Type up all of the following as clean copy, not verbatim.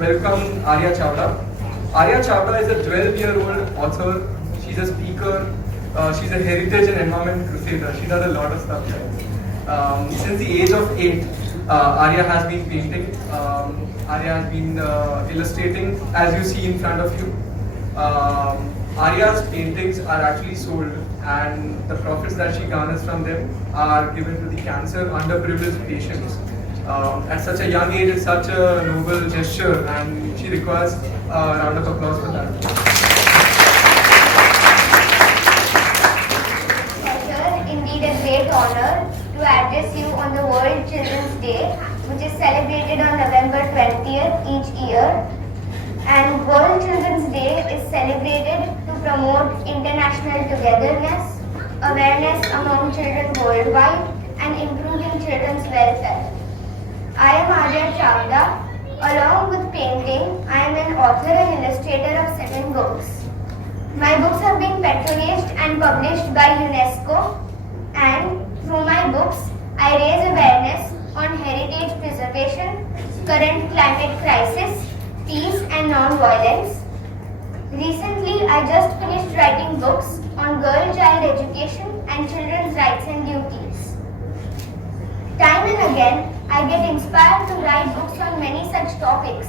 welcome Aarya Chavda. Aarya Chavda is a 12-year-old author. She's a speaker. She's a heritage and environment crusader. She does a lot of stuff. Since the age of 8, Aarya has been painting. Aarya has been illustrating, as you see in front of you. Arya's paintings are actually sold, and the profits that she garners from them are given to the cancer underprivileged patients. At such a young age, it's such a noble gesture, and she requires a round of applause for that. Sir, indeed a great honor to address you on the World Children's Day, which is celebrated on November 20th each year. And World Children's Day is celebrated to promote international togetherness, awareness among children worldwide, and improving children's welfare. I am Aarya Chavda. Along with painting, I am an author and illustrator of 7 books. My books have been patronaged and published by UNESCO, and through my books, I raise awareness on heritage preservation, current climate crisis, peace and non-violence. Recently, I just finished writing books on girl-child education and children's rights and duties. Time and again, I get inspired to write books on many such topics,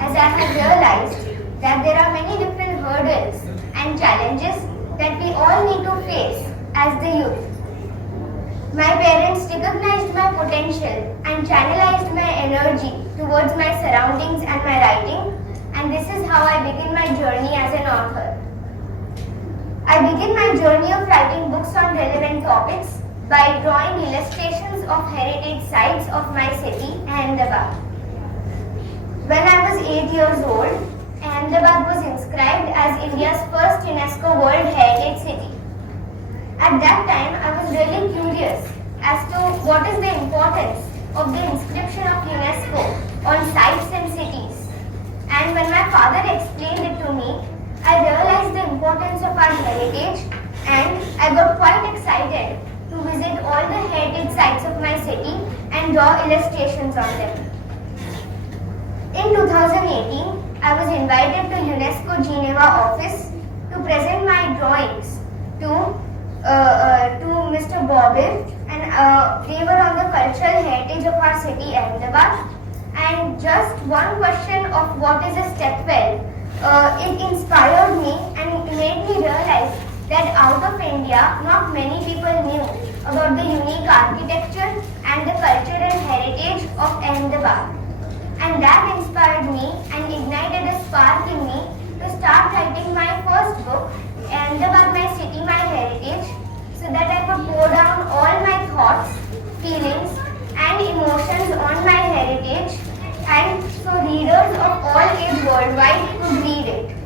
as I have realized that there are many different hurdles and challenges that we all need to face as the youth. My parents recognized my potential and channelized my energy towards my surroundings and my writing, and this is how I begin my journey as an author. I begin my journey of writing books on relevant topics by drawing illustrations of heritage sites of my city, Ahmedabad. When I was 8 years old, Ahmedabad was inscribed as India's first UNESCO World Heritage City. At that time, I was really curious as to what is the importance of the inscription of UNESCO on sites and cities. And when my father explained it to me, I realized the importance of our heritage, and I got quite excited to visit all the heritage sites of my city and draw illustrations on them. In 2018, I was invited to UNESCO Geneva office to present my drawings to Mr. Bobbitt, and they were on the cultural heritage of our city, Ahmedabad. And just one question of what is a stepwell, it inspired me and made me realize that out of India, not many people knew about the unique architecture and the culture and heritage of Ahmedabad. And that inspired me and ignited a spark in me to start writing my first book, Ahmedabad, My City, My Heritage, so that I could pour down all my thoughts, feelings and emotions on my heritage, and so readers of all age worldwide could read it.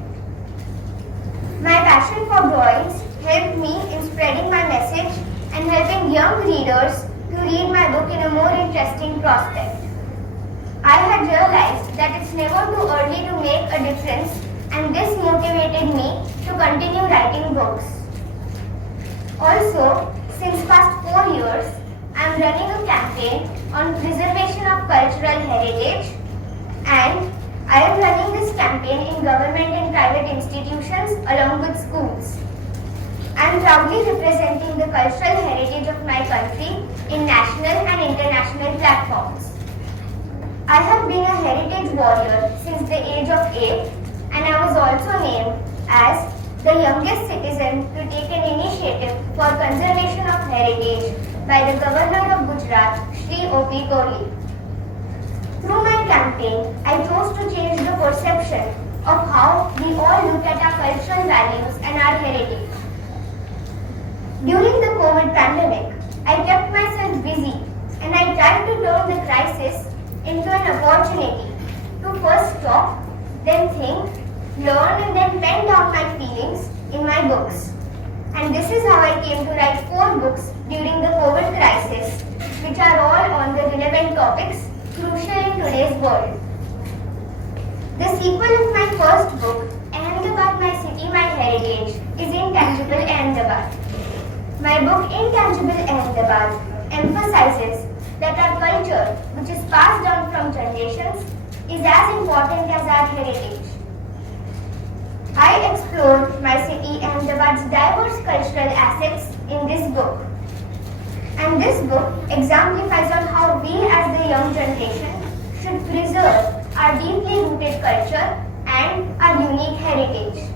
My passion for drawings helped me in spreading my message and helping young readers to read my book in a more interesting prospect. I had realized that it's never too early to make a difference, and this motivated me to continue writing books. Also, since past 4 years, I am running a campaign on preservation of cultural heritage, and I am running this campaign in government and private institutions along with schools. I am proudly representing the cultural heritage of my country in national and international platforms. I have been a heritage warrior since the age of 8, and I was also named as the youngest citizen to take an initiative for conservation of heritage by the Governor of Gujarat, Shri O.P. Kohli. Through my campaign, I chose to change the perception of how we all look at our cultural values and our heritage. During the COVID pandemic, I kept myself busy, and I tried to turn the crisis into an opportunity to first stop, then think, learn and then pen down my feelings in my books. And this is how I came to write 4 books during the COVID crisis, which are all on the relevant topics crucial in today's world. The sequel of my first book, Ahmedabad, My City, My Heritage, is Intangible Ahmedabad. My book Intangible Ahmedabad emphasizes that our culture, which is passed down from generations, is as important as our heritage. I explored my city Ahmedabad's diverse cultural assets in this book. And this book exemplifies on how we as the young generation should preserve our deeply rooted culture and our unique heritage.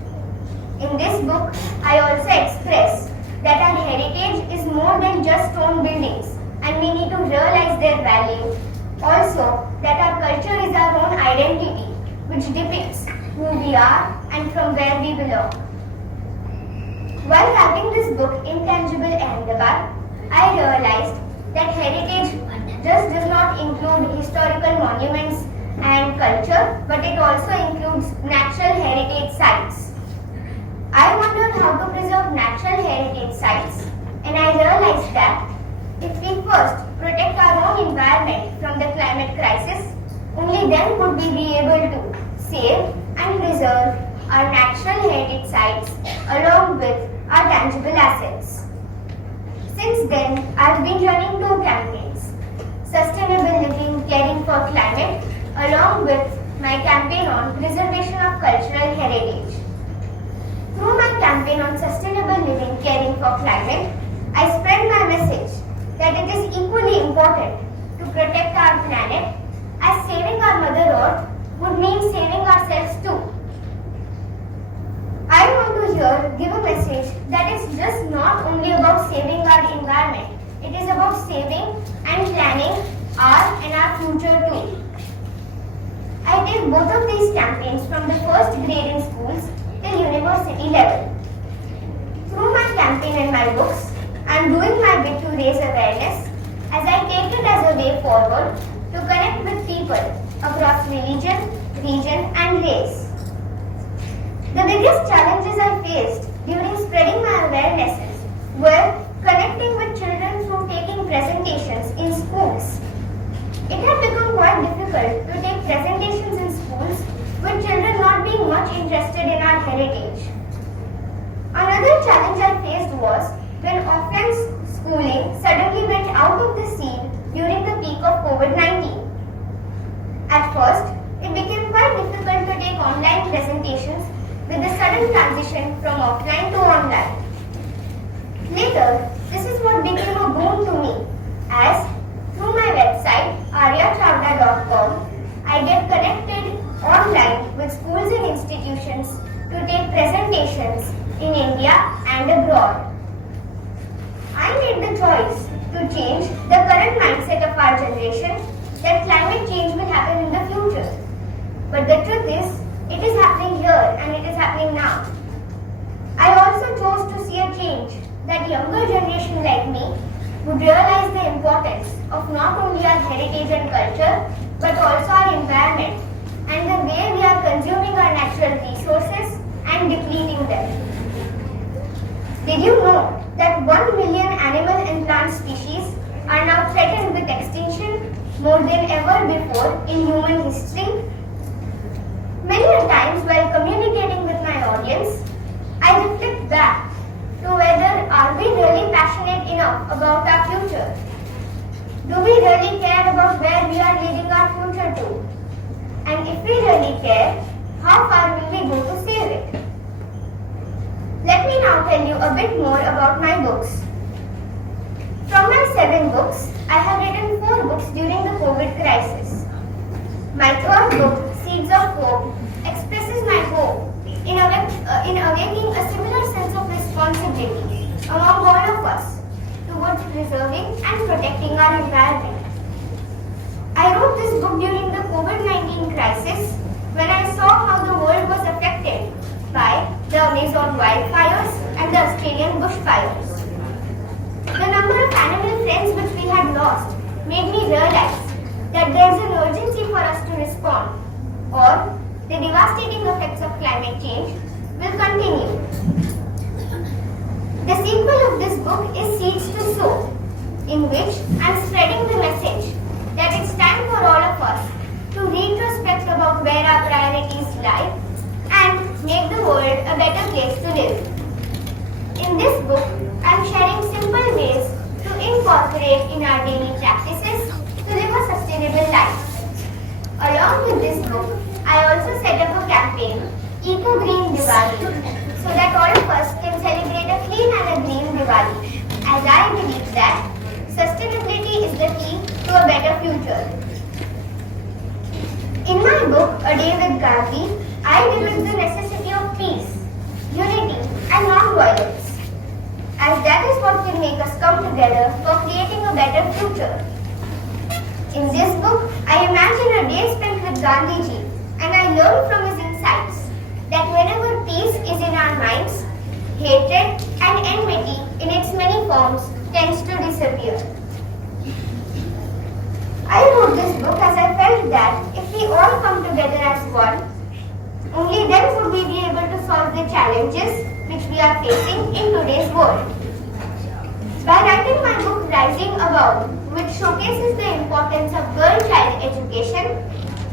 In this book, I also express that our heritage is more than just stone buildings and we need to realize their value. Also, that our culture is our own identity which depicts who we are and from where we belong. While writing this book, Intangible Ahmedabad, I realized that heritage just does not include historical monuments and culture, but it also includes natural heritage sites. I wondered how to preserve natural heritage sites, and I realized that if we first protect our own environment from the climate crisis, only then would we be able to save and preserve our natural heritage sites along with our tangible assets. Since then, I've been running two campaigns, Sustainable Living, Caring for Climate, along with my campaign on preservation of cultural heritage. Through my campaign on Sustainable Living, Caring for Climate, I spread my message that it is equally important to protect our planet as saving our Mother Earth would mean saving ourselves too. I want to here give a message that it's just not only about saving our environment, it is about saving and planning our future too. I take both of these campaigns from the first grade in schools till university level. Through my campaign and my books, I am doing my bit to raise awareness as I take it as a way forward to connect with people across religion, region and race. The biggest challenges I faced during spreading my awarenesses were connecting with children through taking presentations in schools. It had become quite difficult to take presentations in schools with children not being much interested in our heritage. Another challenge I faced was when offline schooling suddenly went out of the scene during the peak of COVID-19. At first, it became quite difficult to take online presentations with the sudden transition from offline to online. Later, this is what became a boon to me as through my website aryachavda.com, I get connected online with schools and institutions to take presentations in India and abroad. I made the choice to change the current mindset of our generation that climate change will happen in the future. But the truth is, it is happening here and it is happening now. I also chose to see a change that younger generation like me would realize the importance of not only our heritage and culture but also our environment and the way we are consuming our natural resources and depleting them. Did you know that 1 million animal and plant species are now threatened with extinction more than ever before in human history? Many a times while communicating with my audience, I reflect back to whether are we really passionate enough about our future? Do we really care about where we are leading our future to? And if we really care, how far will we go to save it? Let me now tell you a bit more about my books. From my 7 books, I have written 4 books during the COVID crisis. My third book, Seeds of Hope, expresses my hope in awakening a similar sense of responsibility among all of us towards preserving and protecting our environment. I wrote this book during the COVID-19 crisis when I saw how the world was affected by the Amazon wildfires and the Australian bushfires. The number of animal friends which we had lost made me realize that there is an urgency for us to respond, or the devastating effects of climate change will continue. The sequel of this book is Seeds to Sow, in which I am spreading the message that it's time for all of us to retrospect about where our priorities lie and make the world a better place to live. In this book, I am sharing simple ways to incorporate in our daily practices to live a sustainable life. Along with this book, I also set up a campaign, Eco Green Diwali, so that all of us can celebrate a clean and a green Diwali, as I believe that sustainability is the key to a better future. In my book, A Day with Gandhi, I depict the necessity of peace, unity and non-violence, as that is what can make us come together for creating a better future. In this book, I imagine a day spent with Gandhiji and I learn from his insights that whenever peace is in our minds, hatred and enmity in its many forms tends to disappear. I wrote this book as I felt that if we all come together as one, only then would we be able to solve the challenges which we are facing in today's world. By writing my book Rising Above, which showcases the importance of girl-child education,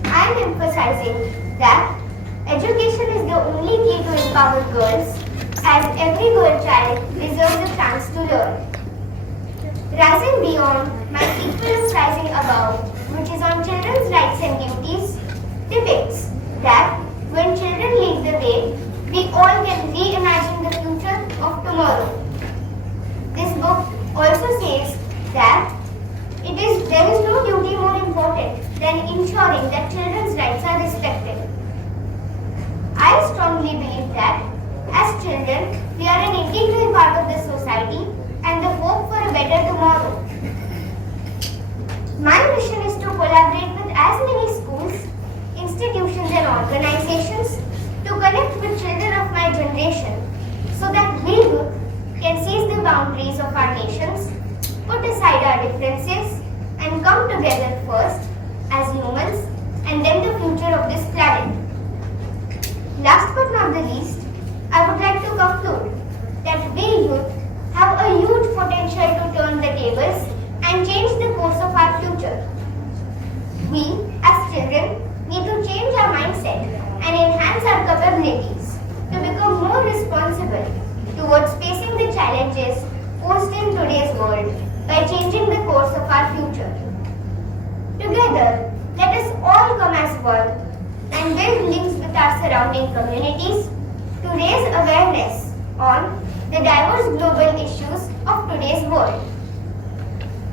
I am emphasizing that education is the only key to empower girls, as every girl child deserves a chance to learn. Rising Beyond, my sequel is Rising Above, which is on children's rights and duties, depicts that when children lead the way, we all can reimagine the future of tomorrow. This book also says that there is no duty more important than ensuring that children's rights are respected. I strongly believe that as children, we are an integral part of the society and the hope for a better tomorrow. My mission is to collaborate with as many schools, institutions and organizations to connect with children of my generation so that we youth can seize the boundaries of our nations, put aside our differences and come together first as humans and then the future of this planet. Last but not the least, I would like to conclude that we youth have a huge potential to turn the tables and change the course of our future. We, as children, need to change our mindset and enhance our capabilities to become more responsible towards facing the challenges posed in today's world by changing the course of our future. Together, let us all come as one and build links with our surrounding communities to raise awareness on the diverse global issues of today's world.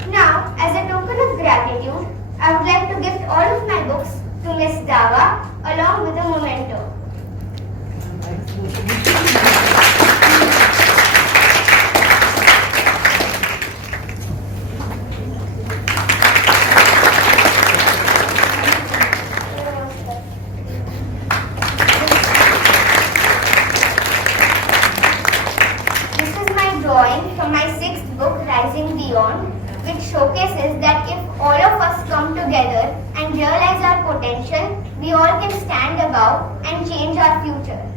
Now, as a token of gratitude, I would like to gift all of my books to Miss Dawa along with a memento. Drawing from my sixth book, Rising Beyond, which showcases that if all of us come together and realize our potential, we all can stand above and change our future.